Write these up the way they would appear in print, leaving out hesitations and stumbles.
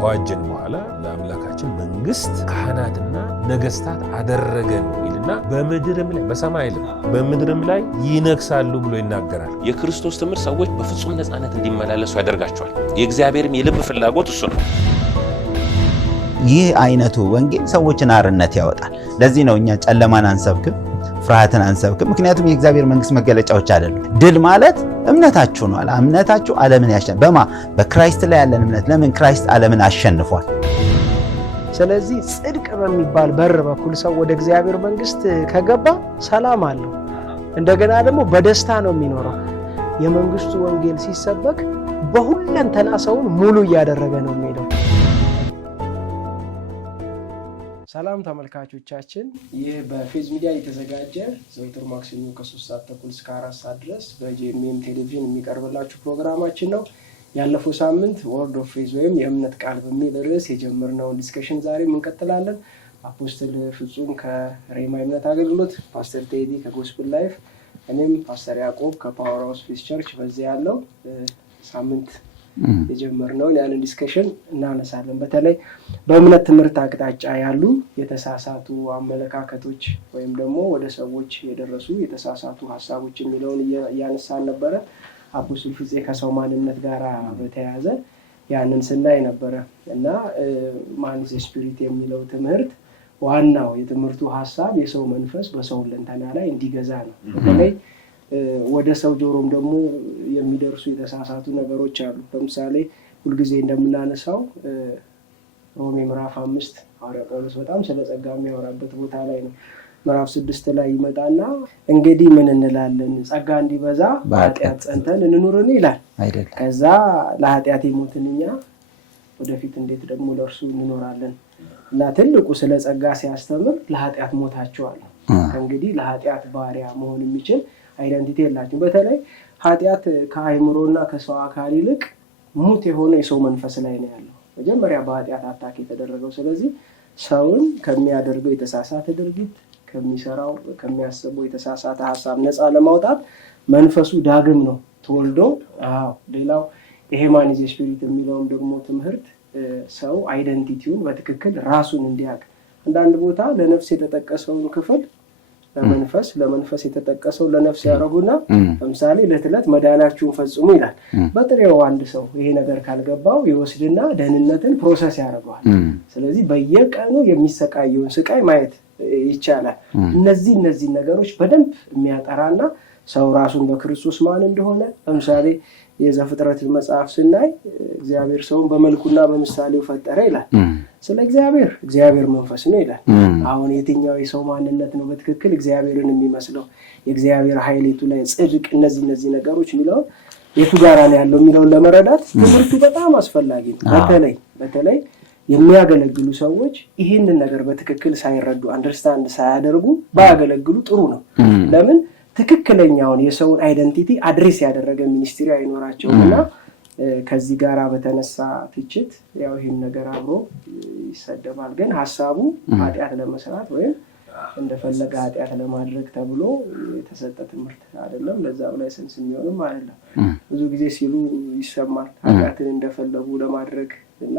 ከዋጀን በኋላ ለአምላካችን መንግስት ካህናትና ነገስታት አደረገን ይልና በምድርም ላይ በሰማይም በምድርም ላይ ይነግሳሉ ብሎ ይናገራል። የክርስቶስ ትምህርት ሰዎች በፍጹም ነፃነት እንዲመላለሱ ያደርጋቸዋል። የእግዚአብሔርም የልብ ፍላጎት እሱ ነው። ይህ አይነቱ ወንጌል ሰዎችን አርነት ያወጣል። ለዚህ ነው እኛ ጨለማን አንሰብክም፣ ፍርሃትን አንሰብክም። ምክንያቱም የእግዚአብሔር መንግስት መገለጫዎች አይደሉም። ድል ማለት እምነታችሁ ነው። እምነታችሁ ዓለምን ያሸንፋል። በክራይስት ላይ ያለን እምነት። ለምን? ክራይስት ዓለምን አሸንፏል። ስለዚህ ጽድቅ በሚባል በር በኩል ሰው ወደ እግዚአብሔር መንግስት ከገባ ሰላም አለው። እንደገና ደግሞ በደስታ ነው የሚኖረው። የመንግስቱ ወንጌል ሲሰበክ በሁለንተና ሰውን ሙሉ እያደረገ ነው የሚሄደው። ሰላም ተመልካቾቻችን፣ ይህ በፌዝ ሚዲያ የተዘጋጀ ዘወትር ማክሰኞ ከ3 ሰዓት ተኩል እስከ 4 ሰዓት ድረስ በጄኤምኤም ቴሌቪዥን የሚቀርብላችሁ ፕሮግራማችን ነው። ያለፈው ሳምንት ወርድ ኦፍ ፌዝ ወይም የእምነት ቃል በሚል ርዕስ የጀመርነውን ዲስከሽን ዛሬም እንቀጥላለን። አፖስትል ፍጹም ከሬማ እምነት አገልግሎት፣ ፓስተር ቴዲ ከጎስፕል ላይፍ፣ እኔም ፓስተር ያዕቆብ ከፓወር ሃውስ ፌዝ ቸርች በዚህ ያለው ሳምንት የጀመርነውን ያንን ዲስከሽን እናነሳለን። በተለይ በእምነት ትምህርት አቅጣጫ ያሉ የተሳሳቱ አመለካከቶች ወይም ደግሞ ወደ ሰዎች የደረሱ የተሳሳቱ ሀሳቦች የሚለውን እያነሳን ነበረ። አፖስትል ፍፄ ከሰው ማንነት ጋር በተያያዘ ያንን ስናይ ነበረ እና ማን ዘ ስፒሪት የሚለው ትምህርት ዋናው የትምህርቱ ሀሳብ የሰው መንፈስ በሰው ሁለንተና ላይ እንዲገዛ ነው። በተለይ ወደ ሰው ጆሮም ደግሞ የሚደርሱ የተሳሳቱ ነገሮች አሉ። ለምሳሌ ሁልጊዜ እንደምናነሳው ሮሜ ምዕራፍ 5 ሐዋርያ ጳውሎስ በጣም ስለ ጸጋ የሚያወራበት ቦታ ላይ ነው። ምዕራፍ 6 ላይ ይመጣና እንግዲህ ምን እንላለን? ጸጋ እንዲበዛ በኃጢአት ጸንተን እንኑርን ይላል። ከዛ ለኃጢአት የሞትን እኛ ወደፊት እንዴት ደግሞ ለእርሱ እንኖራለን? እና ትልቁ ስለ ጸጋ ሲያስተምር ለኃጢአት ሞታችኋል። ከእንግዲህ ለኃጢአት ባሪያ መሆን የሚችል አይደንቲቲ የላችሁ። በተለይ ኃጢአት ከአይምሮና ከሰው አካል ይልቅ ሙት የሆነ የሰው መንፈስ ላይ ነው ያለው። መጀመሪያ በኃጢአት አታክ የተደረገው። ስለዚህ ሰውን ከሚያደርገው የተሳሳተ ድርጊት፣ ከሚሰራው ከሚያስበው የተሳሳተ ሀሳብ ነፃ ለማውጣት መንፈሱ ዳግም ነው ተወልዶ። ሌላው ይሄ ማን ዘ ስፒሪት የሚለውም ደግሞ ትምህርት ሰው አይደንቲቲውን በትክክል ራሱን እንዲያውቅ፣ አንዳንድ ቦታ ለነፍስ የተጠቀሰውን ክፍል ለመንፈስ የተጠቀሰው ለነፍስ ያደረጉና ለምሳሌ ለትለት መዳናችሁን ፈጽሙ ይላል። በጥሬው አንድ ሰው ይሄ ነገር ካልገባው ይወስድና ደህንነትን ፕሮሰስ ያደርገዋል። ስለዚህ በየቀኑ የሚሰቃየውን ስቃይ ማየት ይቻላል። እነዚህ ነገሮች በደንብ የሚያጠራና ሰው ራሱን በክርስቶስ ማን እንደሆነ ለምሳሌ የዘፍጥረት መጽሐፍ ስናይ እግዚአብሔር ሰውን በመልኩና በምሳሌው ፈጠረ ይላል። ስለ እግዚአብሔር መንፈስ ነው ይላል። አሁን የትኛው የሰው ማንነት ነው በትክክል እግዚአብሔርን የሚመስለው? የእግዚአብሔር ኃይሌቱ ላይ ጽድቅ፣ እነዚህ ነገሮች የሚለው የቱ ጋራ ነው ያለው የሚለውን ለመረዳት ትምህርቱ በጣም አስፈላጊ ነው። በተለይ የሚያገለግሉ ሰዎች ይህንን ነገር በትክክል ሳይረዱ አንደርስታንድ ሳያደርጉ ባያገለግሉ ጥሩ ነው። ለምን? ትክክለኛውን የሰውን አይደንቲቲ አድሬስ ያደረገ ሚኒስትሪ አይኖራቸውም። እና ከዚህ ጋራ በተነሳ ትችት ያው ይህን ነገር አብሮ ይሰደባል። ግን ሀሳቡ ኃጢአት ለመስራት ወይም እንደፈለገ ኃጢአት ለማድረግ ተብሎ የተሰጠ ትምህርት አይደለም። ለዛ ላይ ሰንስ የሚሆንም አይደለም። ብዙ ጊዜ ሲሉ ይሰማል ኃጢአትን እንደፈለጉ ለማድረግ እና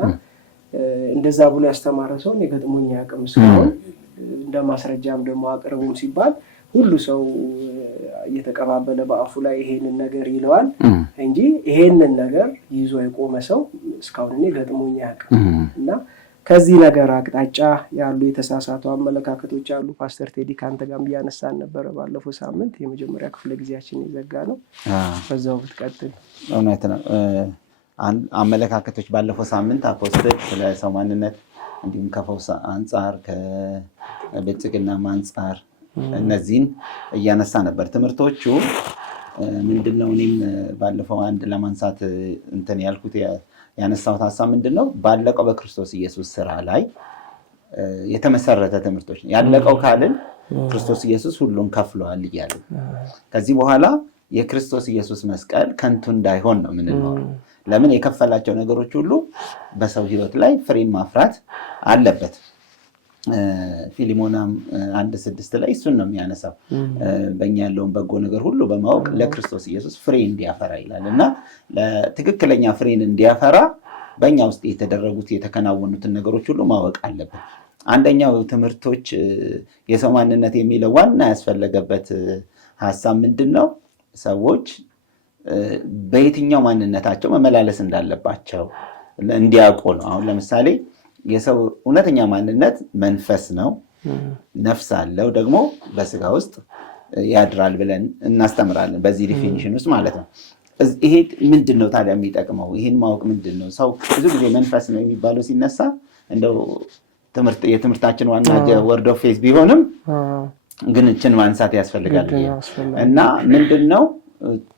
እንደዛ ብሎ ያስተማረ ሰው የገጥሞኝ ያቅም እስካሁን እንደ ማስረጃም ደግሞ አቅርቡም ሲባል ሁሉ ሰው እየተቀባበለ በአፉ ላይ ይሄንን ነገር ይለዋል እንጂ ይሄንን ነገር ይዞ የቆመ ሰው እስካሁን እኔ ገጥሞኝ ያቅም እና ከዚህ ነገር አቅጣጫ ያሉ የተሳሳቱ አመለካከቶች አሉ። ፓስተር ቴዲ ካንተ ጋርም እያነሳን ነበረ ባለፈው ሳምንት የመጀመሪያ ክፍለ ጊዜያችን ይዘጋ ነው። በዛው ብትቀጥል። እውነት ነው። አመለካከቶች ባለፈው ሳምንት አፖስትል ስለ ሰው ማንነት እንዲሁም ከፈውስ አንጻር ከብልጽግና አንጻር እነዚህን እያነሳ ነበር። ትምህርቶቹ ምንድነው? እኔም ባለፈው አንድ ለማንሳት ያልኩት ያነሳሁት ሀሳብ ምንድነው? ባለቀው በክርስቶስ ኢየሱስ ስራ ላይ የተመሰረተ ትምህርቶች ነው። ያለቀው ካልን ክርስቶስ ኢየሱስ ሁሉን ከፍሏል እያሉ ከዚህ በኋላ የክርስቶስ ኢየሱስ መስቀል ከንቱ እንዳይሆን ነው የምንለው። ለምን? የከፈላቸው ነገሮች ሁሉ በሰው ህይወት ላይ ፍሬን ማፍራት አለበት። ፊሊሞናም 1:6 ላይ እሱን ነው የሚያነሳው። በእኛ ያለውን በጎ ነገር ሁሉ በማወቅ ለክርስቶስ ኢየሱስ ፍሬ እንዲያፈራ ይላል እና ለትክክለኛ ፍሬን እንዲያፈራ በእኛ ውስጥ የተደረጉት የተከናወኑትን ነገሮች ሁሉ ማወቅ አለብን። አንደኛው ትምህርቶች የሰው ማንነት የሚለው ዋና ያስፈለገበት ሀሳብ ምንድን ነው? ሰዎች በየትኛው ማንነታቸው መመላለስ እንዳለባቸው እንዲያውቁ ነው። አሁን ለምሳሌ የሰው እውነተኛ ማንነት መንፈስ ነው፣ ነፍስ አለው፣ ደግሞ በስጋ ውስጥ ያድራል ብለን እናስተምራለን፣ በዚህ ዲፊኒሽን ውስጥ ማለት ነው። ይሄ ምንድን ነው ታዲያ የሚጠቅመው? ይህን ማወቅ ምንድን ነው? ሰው ብዙ ጊዜ መንፈስ ነው የሚባለው ሲነሳ እንደው የትምህርታችን ዋና ወርድ ኦፍ ፌዝ ቢሆንም ግን እችን ማንሳት ያስፈልጋል እና ምንድን ነው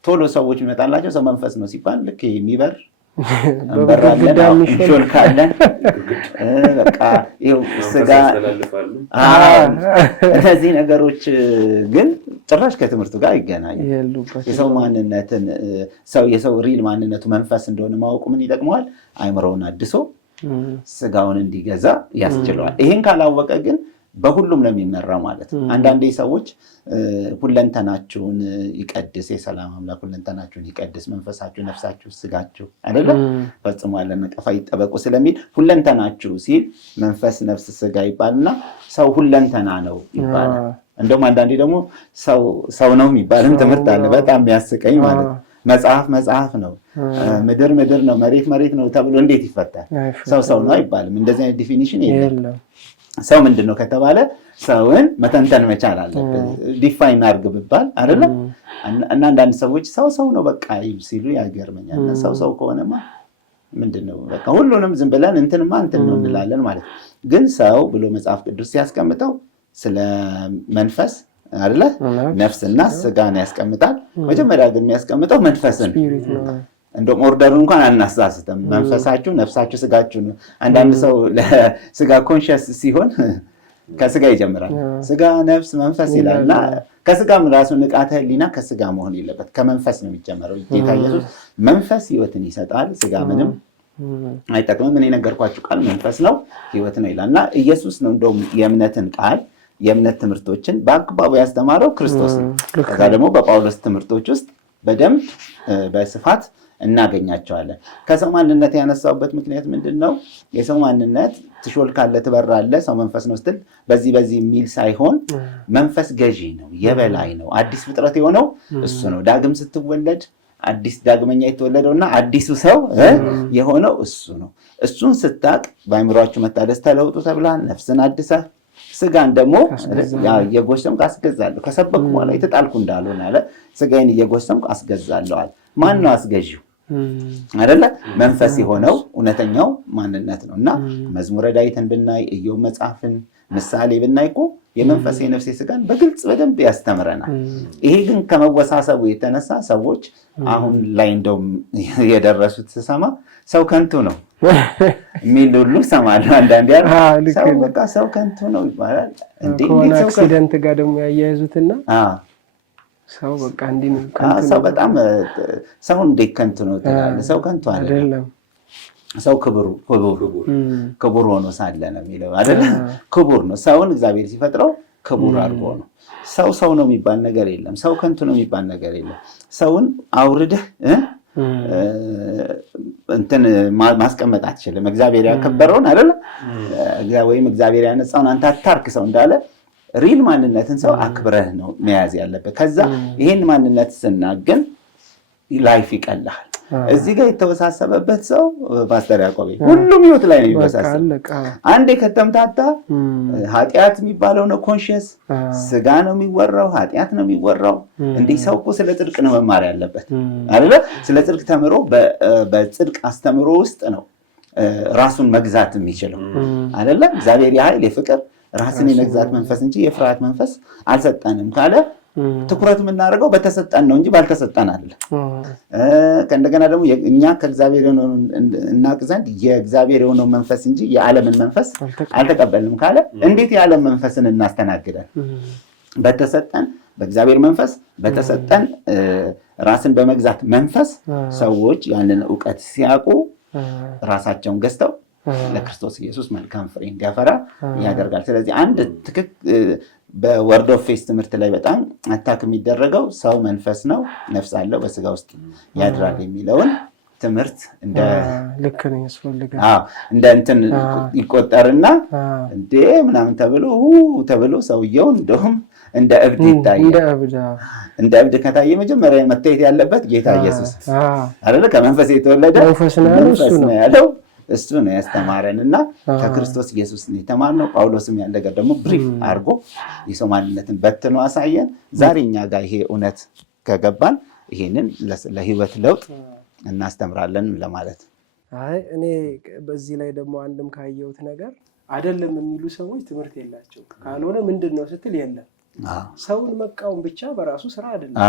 ቶሎ ሰዎች ይመጣላቸው ሰው መንፈስ ነው ሲባል ልክ የሚበር እንበራለን እንሾልካለን በቃ ይኸው ስጋ እነዚህ ነገሮች ግን ጭራሽ ከትምህርቱ ጋር ይገናኛል። የሰው ማንነትን የሰው ሪል ማንነቱ መንፈስ እንደሆነ ማወቁ ምን ይጠቅመዋል? አእምሮውን አድሶ ስጋውን እንዲገዛ ያስችለዋል። ይሄን ካላወቀ ግን በሁሉም ነው የሚመራው ማለት ነው። አንዳንዴ ሰዎች ሁለንተናችሁን ይቀድስ የሰላም አምላክ ሁለንተናችሁን ይቀድስ መንፈሳችሁ፣ ነፍሳችሁ፣ ስጋችሁ አይደለም ፈጽሞ ያለ ነቀፋ ይጠበቁ ስለሚል ሁለንተናችሁ ሲል መንፈስ፣ ነፍስ፣ ስጋ ይባልና ሰው ሁለንተና ነው ይባላል። እንደውም አንዳንዴ ደግሞ ሰው ነው የሚባልን ትምህርት አለ። በጣም የሚያስቀኝ ማለት ነው። መጽሐፍ ነው፣ ምድር ነው፣ መሬት ነው ተብሎ እንዴት ይፈታል? ሰው ነው አይባልም። እንደዚህ አይነት ዲፊኒሽን የለም። ሰው ምንድን ነው ከተባለ ሰውን መተንተን መቻል አለበት። ዲፋይን አድርግ ብባል አይደለም። እና አንዳንድ ሰዎች ሰው ነው በቃ ሲሉ ያገርመኛል። ሰው ከሆነማ ምንድን ነው በቃ ሁሉንም ዝም ብለን እንትን ነው እንላለን ማለት ነው። ግን ሰው ብሎ መጽሐፍ ቅዱስ ሲያስቀምጠው ስለ መንፈስ አይደለ ነፍስና ስጋን ያስቀምጣል። መጀመሪያ ግን የሚያስቀምጠው መንፈስን እንደውም ኦርደሩን እንኳን አናሳስተም። መንፈሳችሁ፣ ነፍሳችሁ፣ ስጋችሁ ነው። አንዳንድ ሰው ለስጋ ኮንሽስ ሲሆን ከስጋ ይጀምራል። ስጋ፣ ነፍስ፣ መንፈስ ይላልና ከስጋም ራሱ ንቃተ ህሊና ከስጋ መሆን የለበት ከመንፈስ ነው የሚጀመረው። ጌታ ኢየሱስ መንፈስ ህይወትን ይሰጣል፣ ስጋ ምንም አይጠቅምም። እኔ ነገርኳችሁ ቃል መንፈስ ነው ህይወት ነው ይላልና ኢየሱስ ነው እንደውም የእምነትን ቃል የእምነት ትምህርቶችን በአግባቡ ያስተማረው ክርስቶስ ነው። ከዛ ደግሞ በጳውሎስ ትምህርቶች ውስጥ በደንብ በስፋት እናገኛቸዋለን። ከሰው ማንነት ያነሳውበት ምክንያት ምንድን ነው? የሰው ማንነት ትሾልካለህ፣ ትበራለህ፣ ሰው መንፈስ ነው ስትል በዚህ የሚል ሳይሆን መንፈስ ገዢ ነው፣ የበላይ ነው። አዲስ ፍጥረት የሆነው እሱ ነው። ዳግም ስትወለድ አዲስ ዳግመኛ የተወለደውና አዲሱ ሰው የሆነው እሱ ነው። እሱን ስታቅ በአእምሯችሁ መታደስ ተለውጡ ተብላል። ነፍስን አድሰህ ስጋን ደግሞ እየጎሰምኩ አስገዛለሁ። ከሰበኩ በኋላ የተጣልኩ እንዳልሆነ አለ። ስጋዬን እየጎሰምኩ አስገዛለሁ አለ። ማን ነው አስገዢው? አይደለ? መንፈስ የሆነው እውነተኛው ማንነት ነው። እና መዝሙረ ዳዊትን ብናይ ኢዮብ መጽሐፍን ምሳሌ ብናይ እኮ የመንፈስ የነፍስ ስጋን በግልጽ በደንብ ያስተምረናል። ይሄ ግን ከመወሳሰቡ የተነሳ ሰዎች አሁን ላይ እንደውም የደረሱት ስሰማ ሰው ከንቱ ነው የሚል ሁሉ ሰማለሁ። አንዳንድ ሰው በቃ ሰው ከንቱ ነው ይባላል። ከሆነ አክሲደንት ጋር ደግሞ ያያይዙትና ሰው በቃ እንዲህ ነው ከንቱ ሰው በጣም ሰው እንዴት ከንቱ ነው ትላለህ? ሰው ከንቱ አይደለም። ሰው ክቡር ሆኖ ሳለ ነው የሚለው አይደለ? ክቡር ነው። ሰውን እግዚአብሔር ሲፈጥረው ክቡር አድርጎ ነው። ሰው ነው የሚባል ነገር የለም። ሰው ከንቱ ነው የሚባል ነገር የለም። ሰውን አውርደህ እንትን ማስቀመጥ አትችልም። እግዚአብሔር ያከበረውን አይደለ? ወይም እግዚአብሔር ያነጻውን አንተ አታርክ ሰው እንዳለ ሪል ማንነትን ሰው አክብረህ ነው መያዝ ያለበት። ከዛ ይሄን ማንነት ስናገን ላይፍ ይቀላል። እዚህ ጋር የተወሳሰበበት ሰው ፓስተር ያዕቆብ ሁሉም ህይወት ላይ ነው የሚወሳሰብ። አንዴ ከተምታታ ኃጢአት የሚባለው ነው ኮንሽስ፣ ስጋ ነው የሚወራው፣ ኃጢአት ነው የሚወራው። እንዲህ ሰው እኮ ስለ ጽድቅ ነው መማር ያለበት አይደለ? ስለ ጽድቅ ተምሮ በጽድቅ አስተምሮ ውስጥ ነው ራሱን መግዛት የሚችለው አይደለ? እግዚአብሔር የኃይል የፍቅር ራስን የመግዛት መንፈስ እንጂ የፍርሃት መንፈስ አልሰጠንም ካለ ትኩረት የምናደርገው በተሰጠን ነው እንጂ ባልተሰጠን አይደለም። ከእንደገና ደግሞ እኛ ከእግዚአብሔር እናውቅ ዘንድ የእግዚአብሔር የሆነው መንፈስ እንጂ የዓለምን መንፈስ አልተቀበልንም ካለ እንዴት የዓለም መንፈስን እናስተናግዳለን? በተሰጠን በእግዚአብሔር መንፈስ በተሰጠን ራስን በመግዛት መንፈስ ሰዎች ያንን እውቀት ሲያውቁ ራሳቸውን ገዝተው ለክርስቶስ ኢየሱስ መልካም ፍሬ እንዲያፈራ ያደርጋል። ስለዚህ አንድ በወርድ ኦፍ ፌዝ ትምህርት ላይ በጣም አታክ የሚደረገው ሰው መንፈስ ነው፣ ነፍስ አለው፣ በስጋ ውስጥ ያድራል የሚለውን ትምህርት እንደ ልክ ነው ያስፈልጋል። እንደ እንትን ይቆጠርና እንዴ ምናምን ተብሎ ሰውየው እንደውም እንደ እብድ ይታያል። እንደ እብድ ከታየ መጀመሪያ መታየት ያለበት ጌታ ኢየሱስ አይደለ? ከመንፈስ የተወለደ መንፈስ ነው ያለው እሱ ነው ያስተማረን እና ከክርስቶስ ኢየሱስ ነው የተማርነው። ጳውሎስም ያን ነገር ደግሞ ብሪፍ አድርጎ የሰው ማንነትን በትኖ አሳየን። ዛሬ እኛ ጋር ይሄ እውነት ከገባን ይሄንን ለህይወት ለውጥ እናስተምራለን ለማለት። እኔ በዚህ ላይ ደግሞ አንድም ካየሁት ነገር አይደለም የሚሉ ሰዎች ትምህርት የላቸው። ካልሆነ ምንድን ነው ስትል የለም ሰውን መቃወም ብቻ በራሱ ስራ አይደለም።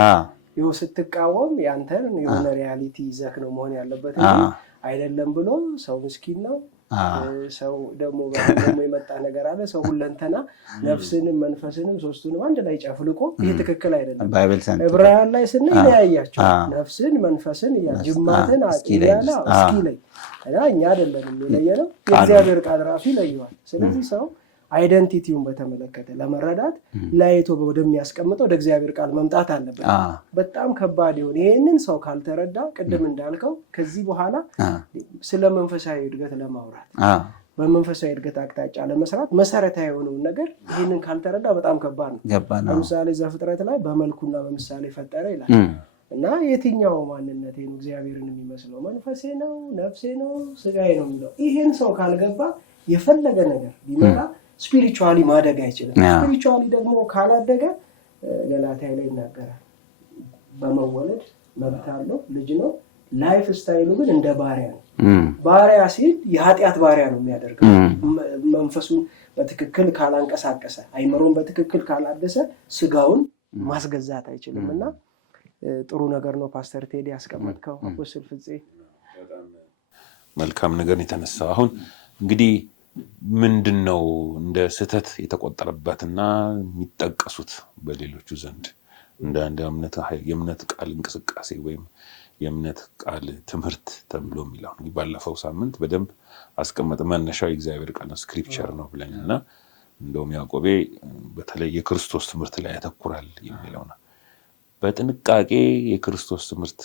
ይኸው ስትቃወም ያንተን የሆነ ሪያሊቲ ይዘህ ነው መሆን ያለበት እንጂ አይደለም ብሎ ሰው ምስኪን ነው። ሰው ደግሞ የመጣ ነገር አለ። ሰው ሁለንተና ነፍስንም መንፈስንም ሶስቱንም አንድ ላይ ጨፍልቆ ይህ ትክክል አይደለም። ዕብራውያን ላይ ስንለያያቸው ነፍስን መንፈስን ጅማትን አቂያላ እስኪ ላይ እና እኛ አይደለም የሚለየነው የእግዚአብሔር ቃል ራሱ ይለየዋል። ስለዚህ ሰው አይደንቲቲውን በተመለከተ ለመረዳት ላይቶ ወደሚያስቀምጠው ወደ እግዚአብሔር ቃል መምጣት አለበት። በጣም ከባድ ይሆን ይሄንን ሰው ካልተረዳ ቅድም እንዳልከው ከዚህ በኋላ ስለ መንፈሳዊ እድገት ለማውራት በመንፈሳዊ እድገት አቅጣጫ ለመስራት መሰረታዊ የሆነውን ነገር ይሄንን ካልተረዳ በጣም ከባድ ነው። ለምሳሌ ዘፍጥረት ላይ በመልኩና በምሳሌ ፈጠረ ይላል እና የትኛው ማንነቴ ነው እግዚአብሔርን የሚመስለው? መንፈሴ ነው፣ ነፍሴ ነው፣ ስጋዬ ነው የሚለው ይሄን ሰው ካልገባ የፈለገ ነገር ቢመጣ ስፒሪቹዋሊ ማደግ አይችልም። ስፒሪቹዋሊ ደግሞ ካላደገ ገላትያ ላይ ይናገራል በመወለድ መብት አለው፣ ልጅ ነው። ላይፍ ስታይሉ ግን እንደ ባሪያ ነው። ባሪያ ሲል የኃጢአት ባሪያ ነው የሚያደርገው። መንፈሱን በትክክል ካላንቀሳቀሰ፣ አይምሮን በትክክል ካላደሰ ስጋውን ማስገዛት አይችልም። እና ጥሩ ነገር ነው ፓስተር ቴዲ ያስቀመጥከው። አፖስትል ፍፄ መልካም ነገር የተነሳው አሁን እንግዲህ ምንድነው እንደ ስህተት የተቆጠረበትና የሚጠቀሱት በሌሎቹ ዘንድ እንደ የእምነት ቃል እንቅስቃሴ ወይም የእምነት ቃል ትምህርት ተብሎ የሚለው እንግዲህ ባለፈው ሳምንት በደንብ አስቀመጠ። መነሻው የእግዚአብሔር ቃል ነው፣ ስክሪፕቸር ነው ብለንና እንደውም ያዕቆቤ በተለይ የክርስቶስ ትምህርት ላይ ያተኩራል የሚለው ነው። በጥንቃቄ የክርስቶስ ትምህርት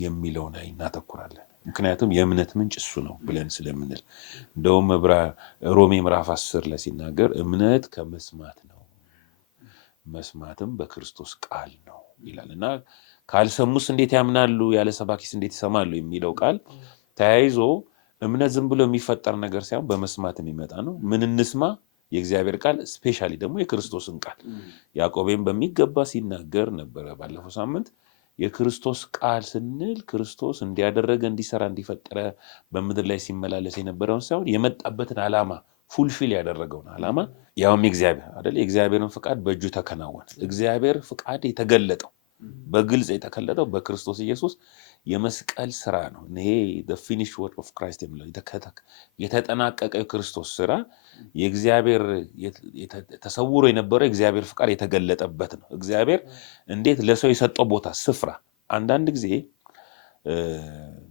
የሚለው ላይ እናተኩራለን። ምክንያቱም የእምነት ምንጭ እሱ ነው ብለን ስለምንል። እንደውም ሮሜ ምዕራፍ 10 ላይ ሲናገር እምነት ከመስማት ነው፣ መስማትም በክርስቶስ ቃል ነው ይላል እና ካልሰሙስ እንዴት ያምናሉ? ያለ ሰባኪስ እንዴት ይሰማሉ? የሚለው ቃል ተያይዞ እምነት ዝም ብሎ የሚፈጠር ነገር ሳይሆን በመስማት የሚመጣ ነው። ምን እንስማ? የእግዚአብሔር ቃል፣ ስፔሻሊ ደግሞ የክርስቶስን ቃል። ያዕቆቤም በሚገባ ሲናገር ነበረ ባለፈው ሳምንት። የክርስቶስ ቃል ስንል ክርስቶስ እንዲያደረገ እንዲሰራ እንዲፈጠረ በምድር ላይ ሲመላለስ የነበረውን ሳይሆን የመጣበትን ዓላማ ፉልፊል ያደረገውን ዓላማ ያውም የእግዚአብሔር አይደል? የእግዚአብሔርን ፍቃድ በእጁ ተከናወነ። እግዚአብሔር ፍቃድ የተገለጠው በግልጽ የተገለጠው በክርስቶስ ኢየሱስ የመስቀል ስራ ነው። ይሄ the finished work of Christ የሚለው የተጠናቀቀ የክርስቶስ ስራ የእግዚአብሔር ተሰውሮ የነበረው የእግዚአብሔር ፍቃድ የተገለጠበት ነው። እግዚአብሔር እንዴት ለሰው የሰጠው ቦታ ስፍራ። አንዳንድ ጊዜ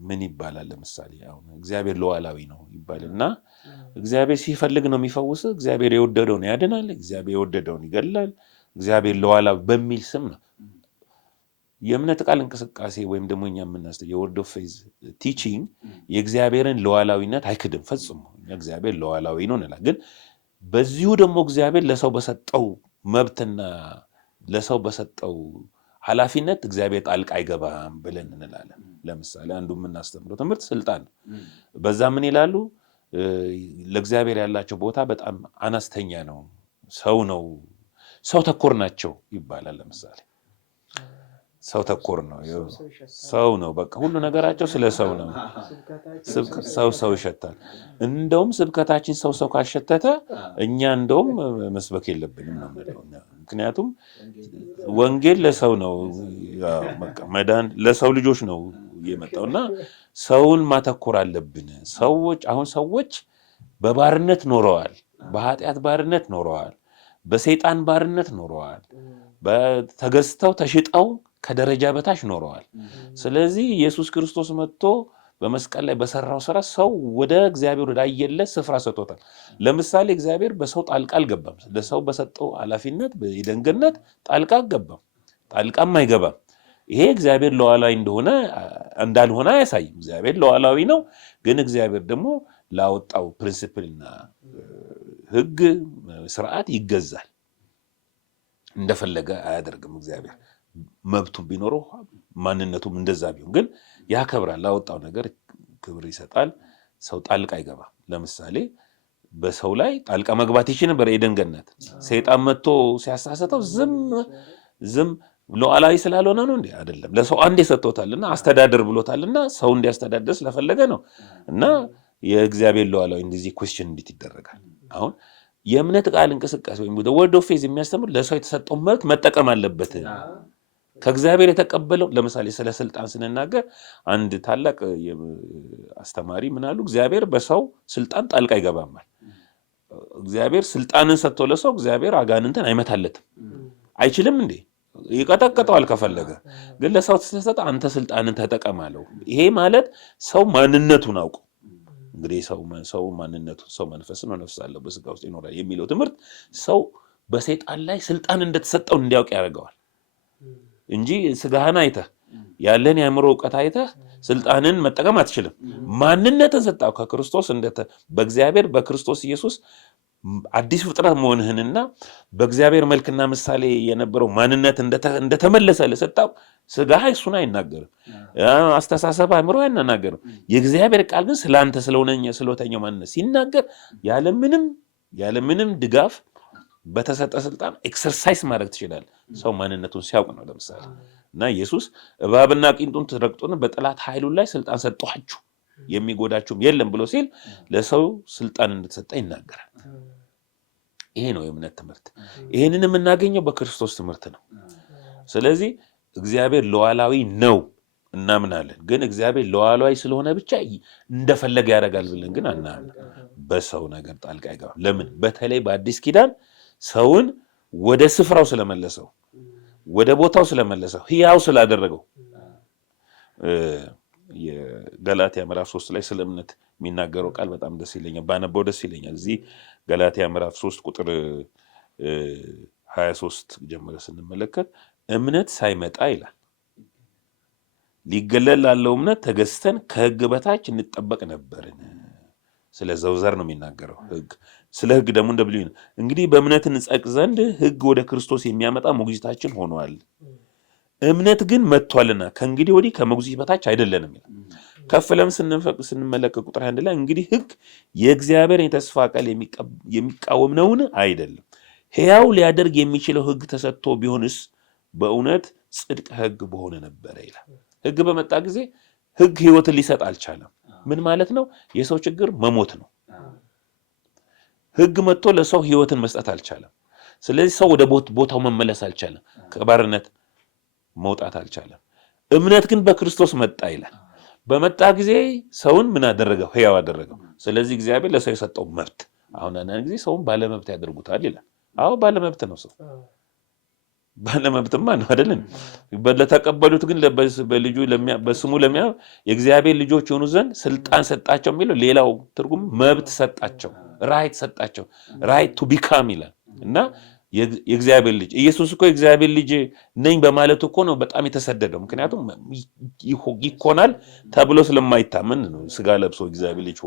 ምን ይባላል? ለምሳሌ አሁን እግዚአብሔር ሉዓላዊ ነው ይባልና እግዚአብሔር ሲፈልግ ነው የሚፈውስ፣ እግዚአብሔር የወደደውን ያድናል፣ እግዚአብሔር የወደደውን ይገላል፣ እግዚአብሔር ሉዓላዊ በሚል ስም ነው። የእምነት ቃል እንቅስቃሴ ወይም ደግሞ እኛ የምናስተው የወርድ ኦፍ ፌዝ ቲቺንግ የእግዚአብሔርን ሉዓላዊነት አይክድም ፈጽሞ። እግዚአብሔር ሉዓላዊ ነው እንላለን፣ ግን በዚሁ ደግሞ እግዚአብሔር ለሰው በሰጠው መብትና ለሰው በሰጠው ኃላፊነት እግዚአብሔር ጣልቃ አይገባም ብለን እንላለን። ለምሳሌ አንዱ የምናስተምረው ትምህርት ስልጣን፣ በዛ ምን ይላሉ? ለእግዚአብሔር ያላቸው ቦታ በጣም አነስተኛ ነው፣ ሰው ተኮር ናቸው ይባላል። ለምሳሌ ሰው ተኮር ነው፣ ሰው ነው፣ በቃ ሁሉ ነገራቸው ስለ ሰው ነው። ሰው ይሸታል። እንደውም ስብከታችን ሰው ካሸተተ እኛ እንደውም መስበክ የለብንም ነው የምንለው። ምክንያቱም ወንጌል ለሰው ነው፣ መዳን ለሰው ልጆች ነው የመጣውና ሰውን ማተኮር አለብን። ሰዎች በባርነት ኖረዋል፣ በኃጢአት ባርነት ኖረዋል፣ በሰይጣን ባርነት ኖረዋል፣ ተገዝተው ተሽጠው ከደረጃ በታች ኖረዋል። ስለዚህ ኢየሱስ ክርስቶስ መጥቶ በመስቀል ላይ በሰራው ስራ ሰው ወደ እግዚአብሔር ወደ አየለት ስፍራ ሰጥቶታል። ለምሳሌ እግዚአብሔር በሰው ጣልቃ አልገባም። ለሰው በሰጠው ኃላፊነት የደንገነት ጣልቃ አልገባም፣ ጣልቃም አይገባም። ይሄ እግዚአብሔር ሉዓላዊ እንዳልሆነ አያሳይም። እግዚአብሔር ሉዓላዊ ነው፣ ግን እግዚአብሔር ደግሞ ላወጣው ፕሪንሲፕልና ህግ ስርዓት ይገዛል። እንደፈለገ አያደርግም። እግዚአብሔር መብቱን ቢኖረው ማንነቱም እንደዛ ቢሆን ግን ያከብራል። ላወጣው ነገር ክብር ይሰጣል። ሰው ጣልቃ አይገባም። ለምሳሌ በሰው ላይ ጣልቃ መግባት ይችል ነበር ኤደን ገነት። ሰይጣን መጥቶ ሲያሳሰተው ዝም ሉዓላዊ ስላልሆነ ነው እንዴ? አይደለም። ለሰው አንዴ ሰጥቶታልና አስተዳደር ብሎታልና ሰው እንዲያስተዳድር ስለፈለገ ነው። እና የእግዚአብሔር ሉዓላዊ እንደዚህ ኩዌስችን እንዴት ይደረጋል? አሁን የእምነት ቃል እንቅስቃሴ ወይም ወርድ ኦፍ ፌዝ የሚያስተምር ለሰው የተሰጠው መብት መጠቀም አለበት። ከእግዚአብሔር የተቀበለው ለምሳሌ ስለ ስልጣን ስንናገር አንድ ታላቅ አስተማሪ ምን አሉ? እግዚአብሔር በሰው ስልጣን ጣልቃ ይገባማል። እግዚአብሔር ስልጣንን ሰጥቶ ለሰው እግዚአብሔር አጋንንትን አይመታለትም። አይችልም እንዴ? ይቀጠቅጠዋል ከፈለገ። ግን ለሰው ተሰጠ፣ አንተ ስልጣንን ተጠቀማለው። ይሄ ማለት ሰው ማንነቱን አውቆ እንግዲህ ሰው ማንነቱ ሰው መንፈስ ነው፣ ነፍስ አለው፣ በስጋ ውስጥ ይኖራል የሚለው ትምህርት ሰው በሰይጣን ላይ ስልጣን እንደተሰጠው እንዲያውቅ ያደርገዋል እንጂ ስጋህን አይተህ ያለን የአእምሮ ዕውቀት አይተህ ስልጣንን መጠቀም አትችልም። ማንነትን ሰጣው ከክርስቶስ በእግዚአብሔር በክርስቶስ ኢየሱስ አዲስ ፍጥረት መሆንህንና በእግዚአብሔር መልክና ምሳሌ የነበረው ማንነት እንደተመለሰ ለሰጣው ስጋህ እሱን አይናገርም። አስተሳሰብ አእምሮ አይናገርም። የእግዚአብሔር ቃል ግን ስላንተ ስለወተኛው ማንነት ሲናገር ያለምንም ድጋፍ በተሰጠ ስልጣን ኤክሰርሳይዝ ማድረግ ትችላለህ። ሰው ማንነቱን ሲያውቅ ነው። ለምሳሌ እና ኢየሱስ እባብና ቂንጡን ትረግጡን በጠላት ኃይሉ ላይ ስልጣን ሰጠኋችሁ የሚጎዳችሁም የለም ብሎ ሲል ለሰው ስልጣን እንደተሰጠ ይናገራል። ይሄ ነው የእምነት ትምህርት። ይሄንን የምናገኘው በክርስቶስ ትምህርት ነው። ስለዚህ እግዚአብሔር ሉዓላዊ ነው እናምናለን። ግን እግዚአብሔር ሉዓላዊ ስለሆነ ብቻ እንደፈለገ ያደርጋል ብለን ግን አናምን። በሰው ነገር ጣልቃ አይገባም። ለምን? በተለይ በአዲስ ኪዳን ሰውን ወደ ስፍራው ስለመለሰው፣ ወደ ቦታው ስለመለሰው፣ ሕያው ስላደረገው የገላትያ ምዕራፍ 3 ላይ ስለ እምነት የሚናገረው ቃል በጣም ደስ ይለኛል። ባነበው ደስ ይለኛል። እዚህ ገላትያ ምዕራፍ 3 ቁጥር 23 ጀምረ ስንመለከት እምነት ሳይመጣ ይላል ሊገለል ላለው እምነት ተገዝተን ከሕግ በታች እንጠበቅ ነበርን። ስለ ዘውዘር ነው የሚናገረው። ሕግ ስለ ሕግ ደግሞ እንደብሉይ ነው። እንግዲህ በእምነት እንጸድቅ ዘንድ ሕግ ወደ ክርስቶስ የሚያመጣ ሞግዚታችን ሆኗል። እምነት ግን መጥቷልና ከእንግዲህ ወዲህ ከሞግዚት በታች አይደለንም ይላል። ከፍ ለምን ስንመለከት ቁጥር 1 ላይ እንግዲህ ሕግ የእግዚአብሔር የተስፋ ቃል የሚቃወም ነውን? አይደለም። ሕያው ሊያደርግ የሚችለው ሕግ ተሰጥቶ ቢሆንስ በእውነት ጽድቅ ሕግ በሆነ ነበረ ይላል። ሕግ በመጣ ጊዜ ሕግ ሕይወትን ሊሰጥ አልቻለም። ምን ማለት ነው? የሰው ችግር መሞት ነው። ሕግ መጥቶ ለሰው ሕይወትን መስጠት አልቻለም። ስለዚህ ሰው ወደ ቦታው መመለስ አልቻለም። ከባርነት መውጣት አልቻለም። እምነት ግን በክርስቶስ መጣ ይላል። በመጣ ጊዜ ሰውን ምን አደረገው? ሕያው አደረገው። ስለዚህ እግዚአብሔር ለሰው የሰጠው መብት አሁን አንዳንድ ጊዜ ሰውን ባለመብት ያደርጉታል ይላል። አዎ ባለመብት ነው። ሰው ባለመብትማ ነው አይደለም። ለተቀበሉት ግን በልጁ በስሙ የእግዚአብሔር ልጆች የሆኑ ዘንድ ስልጣን ሰጣቸው የሚለው ሌላው ትርጉም መብት ሰጣቸው፣ ራይት ሰጣቸው። ራይት ቱ ቢካም ይላል እና የእግዚአብሔር ልጅ ኢየሱስ እኮ የእግዚአብሔር ልጅ ነኝ በማለት እኮ ነው በጣም የተሰደደው። ምክንያቱም ይኮናል ተብሎ ስለማይታመን ነው። ስጋ ለብሶ እግዚአብሔር ልጅ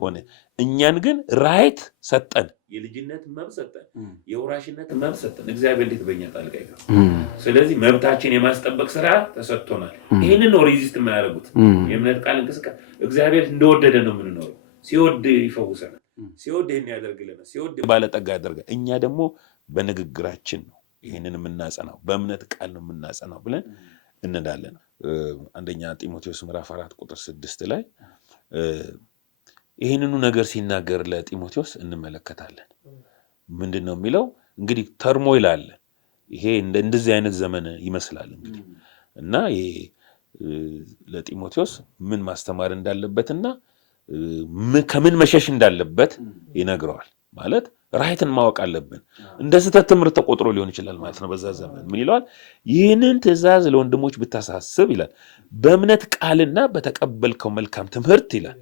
ሆነ። እኛን ግን ራይት ሰጠን፣ የልጅነት መብት ሰጠን፣ የወራሽነት መብት ሰጠን። እግዚአብሔር ልጅ በእኛ ጣልቃ ይገባል። ስለዚህ መብታችን የማስጠበቅ ስራ ተሰጥቶናል። ይህንን ነው ሬዚስት የማያደርጉት የእምነት ቃል እንቅስቃሴ። እግዚአብሔር እንደወደደ ነው የምንኖረው። ሲወድ ይፈውሰናል፣ ሲወድ ይህን ያደርግልናል፣ ሲወድ ባለጠጋ ያደርጋል። እኛ ደግሞ በንግግራችን ነው ይህንን የምናጸናው፣ በእምነት ቃል ነው የምናጸናው ብለን እንዳለን አንደኛ ጢሞቴዎስ ምዕራፍ 4 ቁጥር 6 ላይ ይህንኑ ነገር ሲናገር ለጢሞቴዎስ እንመለከታለን። ምንድን ነው የሚለው? እንግዲህ ተርሞይል አለ። ይሄ እንደዚህ አይነት ዘመን ይመስላል እንግዲህ እና ይሄ ለጢሞቴዎስ ምን ማስተማር እንዳለበትና ከምን መሸሽ እንዳለበት ይነግረዋል። ማለት ራይትን ማወቅ አለብን። እንደ ስህተት ትምህርት ተቆጥሮ ሊሆን ይችላል ማለት ነው። በዛ ዘመን ምን ይለዋል? ይህንን ትእዛዝ ለወንድሞች ብታሳስብ ይላል በእምነት ቃልና በተቀበልከው መልካም ትምህርት ይላል።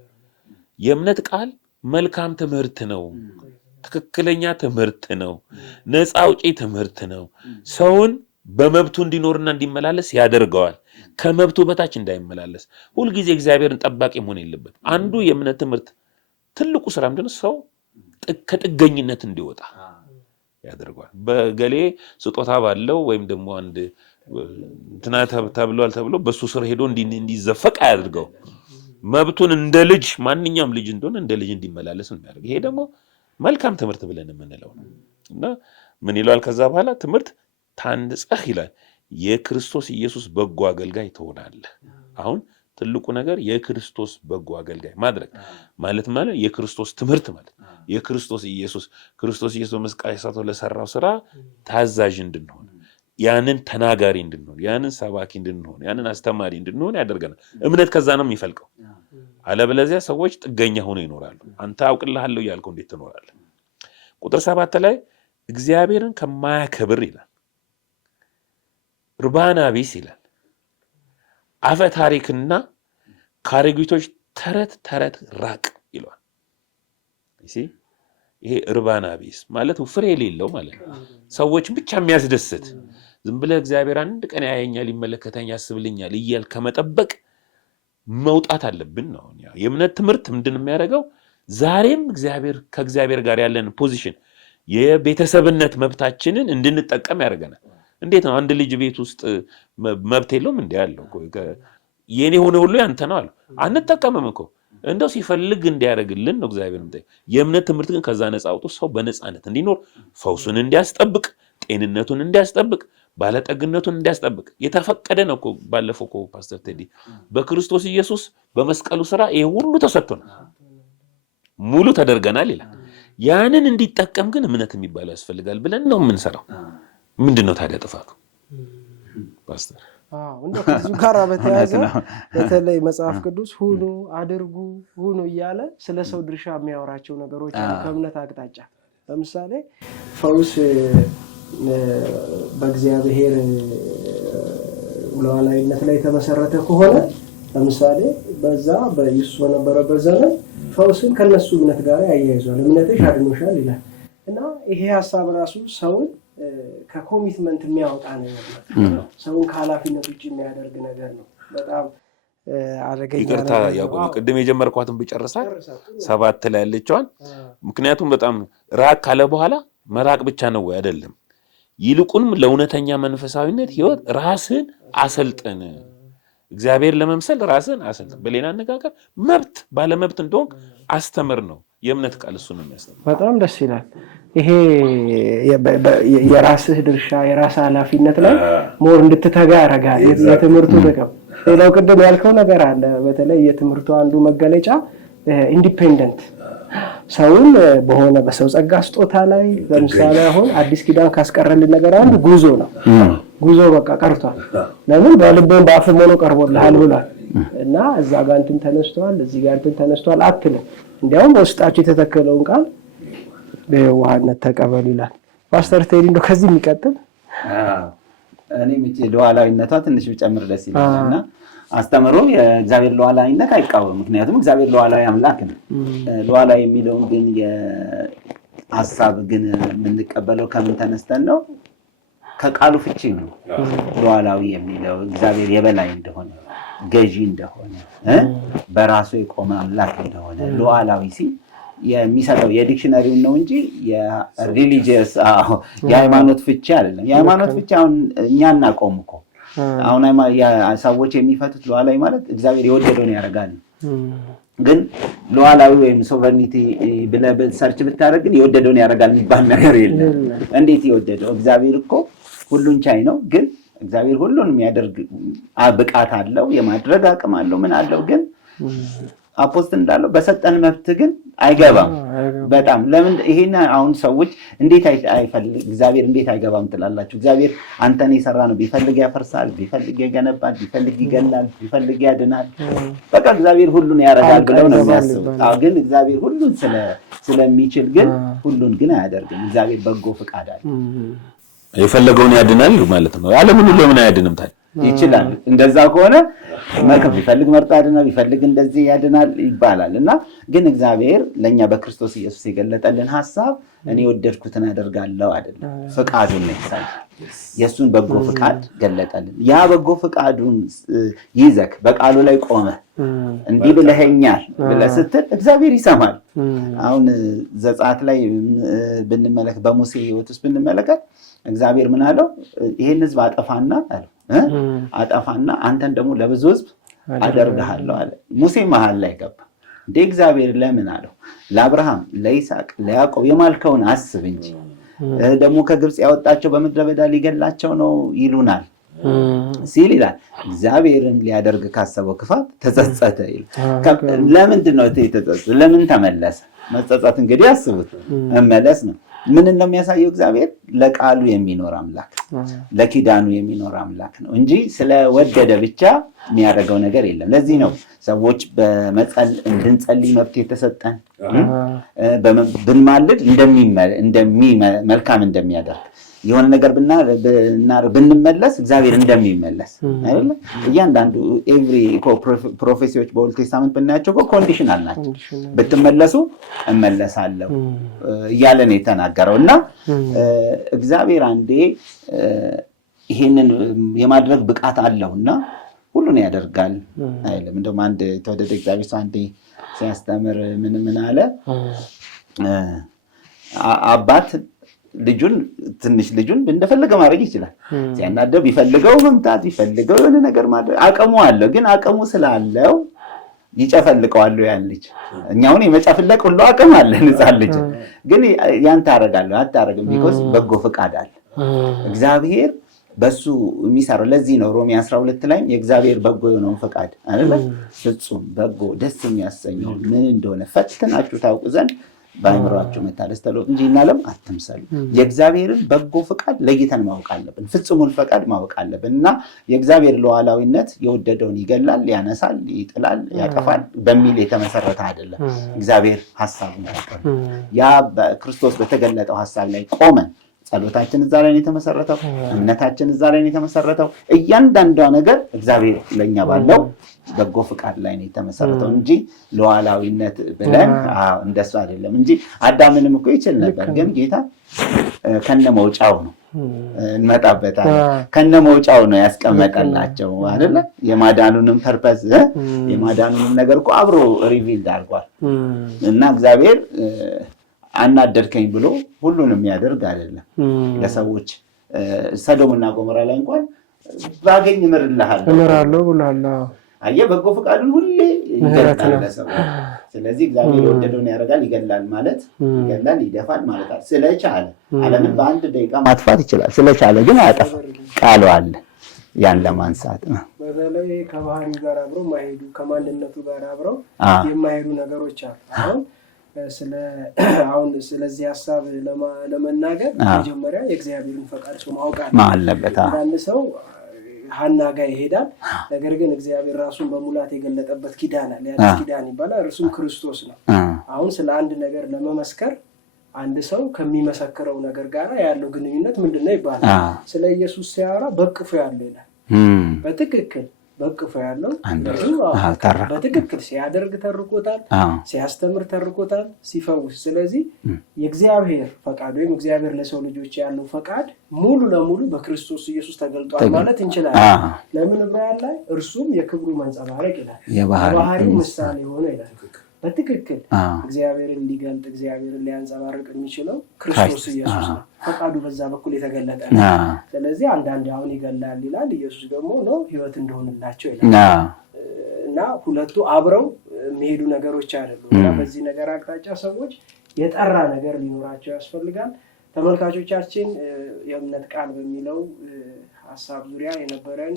የእምነት ቃል መልካም ትምህርት ነው፣ ትክክለኛ ትምህርት ነው፣ ነፃ አውጪ ትምህርት ነው። ሰውን በመብቱ እንዲኖርና እንዲመላለስ ያደርገዋል። ከመብቱ በታች እንዳይመላለስ ሁሉ ጊዜ እግዚአብሔርን ጠባቂ መሆን የለበት አንዱ የእምነት ትምህርት ትልቁ ስራ ምንድነው ሰው ከጥገኝነት እንዲወጣ ያደርጋል በገሌ ስጦታ ባለው ወይም ደግሞ አንድ እንትና ተብሎ በሱ ስር ሄዶ እንዲዘፈቅ ያድርገው መብቱን እንደ ልጅ ማንኛውም ልጅ እንደሆነ እንደ ልጅ እንዲመላለስ ነው የሚያደርግ ይሄ ደግሞ መልካም ትምህርት ብለን የምንለው ነው እና ምን ይላል ከዛ በኋላ ትምህርት ታንጸህ ይላል የክርስቶስ ኢየሱስ በጎ አገልጋይ ትሆናለህ አሁን ትልቁ ነገር የክርስቶስ በጎ አገልጋይ ማድረግ ማለት የክርስቶስ ትምህርት ማለት የክርስቶስ ኢየሱስ መስቀል ሰጥቶ ለሰራው ስራ ታዛዥ እንድንሆን ያንን ተናጋሪ እንድንሆን ያንን ሰባኪ እንድንሆን ያንን አስተማሪ እንድንሆን ያደርገናል እምነት ከዛ ነው የሚፈልቀው አለበለዚያ ሰዎች ጥገኛ ሆነው ይኖራሉ አንተ አውቅልሃለሁ ያልከው እንዴት ትኖራለህ ቁጥር 7 ላይ እግዚአብሔርን ከማያከብር ይላል ርባና ቢስ ይላል አፈ ታሪክና ካረጊቶች ተረት ራቅ ይላል ይሄ ርባና ቢስ ማለት ፍሬ የሌለው ማለት ነው ሰዎች ብቻ የሚያስደስት ዝም ብለ እግዚአብሔር አንድ ቀን ያየኛል ይመለከተኛል ያስብልኛል ይያል ከመጠበቅ መውጣት አለብን ነው የእምነት ትምህርት ምንድነው የሚያደርገው ዛሬም ከእግዚአብሔር ጋር ያለን ፖዚሽን የቤተሰብነት መብታችንን እንድንጠቀም ያደርገናል እንዴት ነው አንድ ልጅ ቤት ውስጥ መብት የለውም እንዴ ያለው የኔ ሆነ ሁሉ ያንተ ነው አሉ አንተጠቀምም እኮ እንደው ሲፈልግ እንዲያደርግልን ነው እግዚአብሔር እንደ የእምነት ትምህርት ግን ከዛ ነፃ አውጥቶ ሰው በነፃነት እንዲኖር ፈውሱን እንዲያስጠብቅ ጤንነቱን እንዲያስጠብቅ ባለጠግነቱን እንዲያስጠብቅ የተፈቀደ ነው እኮ ባለፈው እኮ ፓስተር ቴዲ በክርስቶስ ኢየሱስ በመስቀሉ ስራ ይሄ ሁሉ ተሰጥቶናል ሙሉ ተደርገናል ይላል ያንን እንዲጠቀም ግን እምነት የሚባለው ያስፈልጋል ብለን ነው የምንሰራው ምንድነው ታዲያ ጥፋቱ ፓስተር እንደ ከዚህ ጋር በተያያዘ በተለይ መጽሐፍ ቅዱስ ሁሉ አድርጉ ሁሉ እያለ ስለ ሰው ድርሻ የሚያወራቸው ነገሮች ከእምነት አቅጣጫ ለምሳሌ ፈውስ በእግዚአብሔር ሉዓላዊነት ላይ ተመሰረተ ከሆነ ለምሳሌ በዛ በኢየሱስ በነበረበት ዘመን ፈውስን ከነሱ እምነት ጋር ያያይዟል እምነትሽ አድኖሻል ይላል እና ይሄ ሐሳብ ራሱ ሰውን ከኮሚትመንት የሚያወጣ ነገር ነው ሰውን ከኃላፊነት ውጪ የሚያደርግ ነገር ነው በጣም አረጋኛ ይቅርታ ያቆም ቅድም የጀመርኳትን ብጨርሳት 7 ላይ ያለችዋን ምክንያቱም በጣም ራቅ ካለ በኋላ መራቅ ብቻ ነው አይደለም ይልቁንም ለእውነተኛ መንፈሳዊነት ህይወት ራስን አሰልጥን እግዚአብሔር ለመምሰል ራስን አሰልጥን በሌላ አነጋገር መብት ባለመብት እንደሆነ አስተምር ነው የእምነት ቃል እሱ ነው የሚያስተምር በጣም ደስ ይላል ይሄ የራስህ ድርሻ የራስህ ኃላፊነት ላይ ሞር እንድትተጋ ያረጋል የትምህርቱ ጥቅም ሌላው ቅድም ያልከው ነገር አለ በተለይ የትምህርቱ አንዱ መገለጫ ኢንዲፔንደንት ሰውን በሆነ በሰው ጸጋ ስጦታ ላይ ለምሳሌ አሁን አዲስ ኪዳን ካስቀረልን ነገር አንዱ ጉዞ ነው ጉዞ በቃ ቀርቷል ለምን በልብን በአፍም ሆኖ ቀርቦልሃል ብሏል እና እዛ ጋር እንትን ተነስተዋል እዚህ ጋር እንትን ተነስተዋል አትልም እንዲያውም በውስጣችሁ የተተከለውን ቃል በዋህነት ተቀበሉ ይላል ፓስተር ቴዲ እንደው ከዚህ የሚቀጥል እኔ ምንጭ ሉዓላዊነቷ ትንሽ ብጨምር ደስ ይላልና አስተምሮ የእግዚአብሔር ሉዓላዊነት አይቃወም ምክንያቱም እግዚአብሔር ሉዓላዊ አምላክ ነው ሉዓላዊ የሚለው ግን የሐሳብ ግን የምንቀበለው ከምን ተነስተን ነው ከቃሉ ፍቺ ነው ሉዓላዊ የሚለው እግዚአብሔር የበላይ እንደሆነ ገዢ እንደሆነ በራሱ የቆመ አምላክ እንደሆነ ሉዓላዊ ሲል የሚሰጠው የዲክሽነሪውን ነው እንጂ የሪሊጂየስ የሃይማኖት ፍቺ አይደለም የሃይማኖት ፍቺ አሁን እኛ እናቆም እኮ አሁን ሰዎች የሚፈቱት ሉዓላዊ ማለት እግዚአብሔር የወደደውን ያደርጋል ግን ሉዓላዊ ወይም ሶቨርኒቲ ብለህ ሰርች ብታደርግ ግን የወደደውን ያደርጋል የሚባል ነገር የለም እንዴት የወደደው እግዚአብሔር እኮ ሁሉን ቻይ ነው ግን እግዚአብሔር ሁሉን የሚያደርግ ብቃት አለው የማድረግ አቅም አለው ምን አለው ግን አፖስቶል እንዳለው በሰጠን መብት ግን አይገባም በጣም ለምን ይሄን አሁን ሰዎች እንዴት አይፈልግ እግዚአብሔር እንዴት አይገባም ትላላችሁ እግዚአብሔር አንተን የሰራ ነው ቢፈልግ ያፈርሳል ቢፈልግ ይገነባል ቢፈልግ ይገላል ቢፈልግ ያድናል በቃ እግዚአብሔር ሁሉን ያደርጋል ብለው ነው የሚያስቡት ግን እግዚአብሔር ሁሉን ስለሚችል ግን ሁሉን ግን አያደርግም እግዚአብሔር በጎ ፍቃድ አለው የፈለገውን ያድናል ማለት ነው ዓለምን ለምን አያድንም ታዲያ ይችላል እንደዛ ከሆነ መክር ቢፈልግ መርጦ ያድናል ቢፈልግ እንደዚህ ያድናል ይባላል እና ግን እግዚአብሔር ለኛ በክርስቶስ ኢየሱስ የገለጠልን ሐሳብ እኔ ወደድኩትን አደርጋለሁ አይደለም ፍቃዱን ነው ይሳል የሱን በጎ ፍቃድ ገለጠልን ያ በጎ ፍቃዱን ይዘክ በቃሉ ላይ ቆመ እንዲህ ብለኸኛል ብለህ ስትል እግዚአብሔር ይሰማል አሁን ዘጸአት ላይ ብንመለከት በሙሴ ሕይወት ውስጥ ብንመለከት እግዚአብሔር ምን አለው ይሄን ሕዝብ አጠፋና አንተን ደግሞ ለብዙ ሕዝብ አደርግሃለሁ አለ ሙሴ መሃል ላይ ገባ እንደ እግዚአብሔር ለምን አለው ለአብርሃም ለይስሐቅ ለያዕቆብ የማልከውን አስብ እንጂ ደግሞ ከግብጽ ያወጣቸው በምድረ በዳ ሊገላቸው ነው ይሉናል ሲል ይላል እግዚአብሔርን ሊያደርግ ካሰበው ክፋት ተጸጸተ ይላል ለምንድን ነው የተጸጸተ ለምን ተመለሰ መጸጸት እንግዲህ አስቡት መመለስ ነው ምን እንደሚያሳየው እግዚአብሔር ለቃሉ የሚኖር አምላክ ለኪዳኑ የሚኖር አምላክ ነው እንጂ ስለወደደ ብቻ የሚያደርገው ነገር የለም ለዚህ ነው ሰዎች እንድንጸልይ መብት የተሰጠን ብንማልድ መልካም እንደሚያደርግ የሆነ ነገር ብንመለስ እግዚአብሔር እንደሚመለስ አይደል እያንዳንዱ ኤቭሪ ፕሮፌሲዎች በኦልድ ቴስታመንት ብናያቸው ኮንዲሽናል ናቸው ብትመለሱ እመለሳለሁ እያለ ነው የተናገረውና እግዚአብሔር አንዴ ይሄንን የማድረግ ብቃት አለውና ሁሉን ያደርጋል አይደለም እንደውም አንድ ተወደደ እግዚአብሔር ሰው አንዴ ሲያስተምር ምን አለ አባት ትንሽ ልጁን እንደፈለገ ማድረግ ይችላል ሲያናደው ቢፈልገው መምታት ቢፈልገው የሆነ ነገር ማድረግ አቅሙ አለው ግን አቅሙ ስላለው ይጨፈልቀዋል ያን ልጅ እኛውን የመጨፍለቅ ሁሉ አቅም አለ ንጻል ልጅ ግን ያን ታረጋለህ አታረግም ቢኮዝ በጎ ፍቃድ አለ እግዚአብሔር በሱ የሚሰራው ለዚህ ነው ሮሜ 12 ላይ የእግዚአብሔር በጎ የሆነው ፍቃድ አይደል ፍጹም በጎ ደስ የሚያሰኘው ምን እንደሆነ ፈትናችሁ ታውቁ ዘንድ ባይምሯችሁ መታደስ ተለወጡ እንጂ እናለም አትምሰሉ የእግዚአብሔርን በጎ ፍቃድ ለይተን ማወቅ አለብን ፍጹሙን ፍቃድ ማወቅ አለብንና የእግዚአብሔር ሉዓላዊነት የወደደውን ይገላል ያነሳል ይጥላል ያጠፋል በሚል የተመሰረተ አይደለም እግዚአብሔር ሐሳቡን ያቀርባል ያ በክርስቶስ በተገለጠው ሐሳብ ላይ ቆመን ጸሎታችን እዛ ላይ ነው የተመሰረተው እምነታችን እዛ ላይ ነው የተመሰረተው እያንዳንዱ ነገር እግዚአብሔር ለኛ ባለው በጎ ፍቃድ ላይ ነው የተመሰረተው እንጂ ሉዓላዊነት ብለን እንደሱ አይደለም እንጂ አዳምንም እኮ ይችል ነበር ግን ጌታ ከነመውጫው ነው እንመጣበታለን ከነመውጫው ነው ያስቀመጠላቸው አይደለ የማዳኑንም ፐርፐዝ የማዳኑንም ነገር እኮ አብሮ ሪቪልድ አድርጓል እና እግዚአብሔር አናደርከኝ ብሎ ሁሉንም ያደርግ አይደለም ለሰዎች ሰዶምና ጎሞራ ላይ እንኳን ባገኝ እምራለሁ ብሏል አየህ በጎ ፍቃዱን ሁሌ ይገልጣል ለሰዎች ስለዚህ እግዚአብሔር የወደደውን ያደርጋል ይገላል ማለት ይገላል ይደፋል ማለት ስለቻለ ዓለምን በአንድ ደቂቃ ማጥፋት ይችላል ስለቻለ ግን አያጠፋም ቃሉ አለ ያን ለማንሳት ነው በተለይ ከባህሪ ጋር አብረው ማይሄዱ ከማንነቱ ጋር አብረው የማይሄዱ ነገሮች አሉ አሁን ስለዚህ ሐሳብ ለመናገር መጀመሪያ የእግዚአብሔርን ፈቃድ ማወቅ አለበት አንድ ሰው ሐና ጋር ይሄዳል ነገር ግን እግዚአብሔር ራሱን በሙላት የገለጠበት ኪዳን አለ ያ ኪዳን ይባላል እርሱም ክርስቶስ ነው አሁን ስለ አንድ ነገር ለመመስከር አንድ ሰው ከሚመሰክረው ነገር ጋር ያለው ግንኙነት ምንድነው ይባላል ስለ ኢየሱስ ሲያወራ በቅፎ ያለው ይላል በትክክል በቅፎ ያለው በትክክል ሲያደርግ ተርኮታል ሲያስተምር ተርኮታል ሲፈውስ ስለዚህ የእግዚአብሔር ፈቃድ ወይም እግዚአብሔር ለሰው ልጆች ያለው ፈቃድ ሙሉ ለሙሉ በክርስቶስ ኢየሱስ ተገልጧል ማለት እንችላለን ለምን ዕብራውያን ላይ እርሱም የክብሩ መንጸባረቅ ይላል የባህሪው ምሳሌ ሆነ ይላል በትክክል እግዚአብሔርን ሊገልጥ እግዚአብሔርን ሊያንጸባርቅ የሚችለው ክርስቶስ ኢየሱስ ነው ፈቃዱ በዛ በኩል የተገለጠ ነው ስለዚህ አንዳንድ አሁን ይገላል ይላል ኢየሱስ ደግሞ ነው ህይወት እንደሆነላቸው ይላል እና ሁለቱ አብረው የሚሄዱ ነገሮች አይደሉም እና በዚህ ነገር አቅጣጫ ሰዎች የጠራ ነገር ሊኖራቸው ያስፈልጋል ተመልካቾቻችን የእምነት ቃል በሚለው ሐሳብ ዙሪያ የነበረን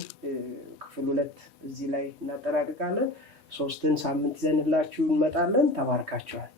ክፍል 2 እዚህ ላይ እናጠናቅቃለን 3 ሳምንት ይዘንላችሁ እንመጣለን ተባርካችኋል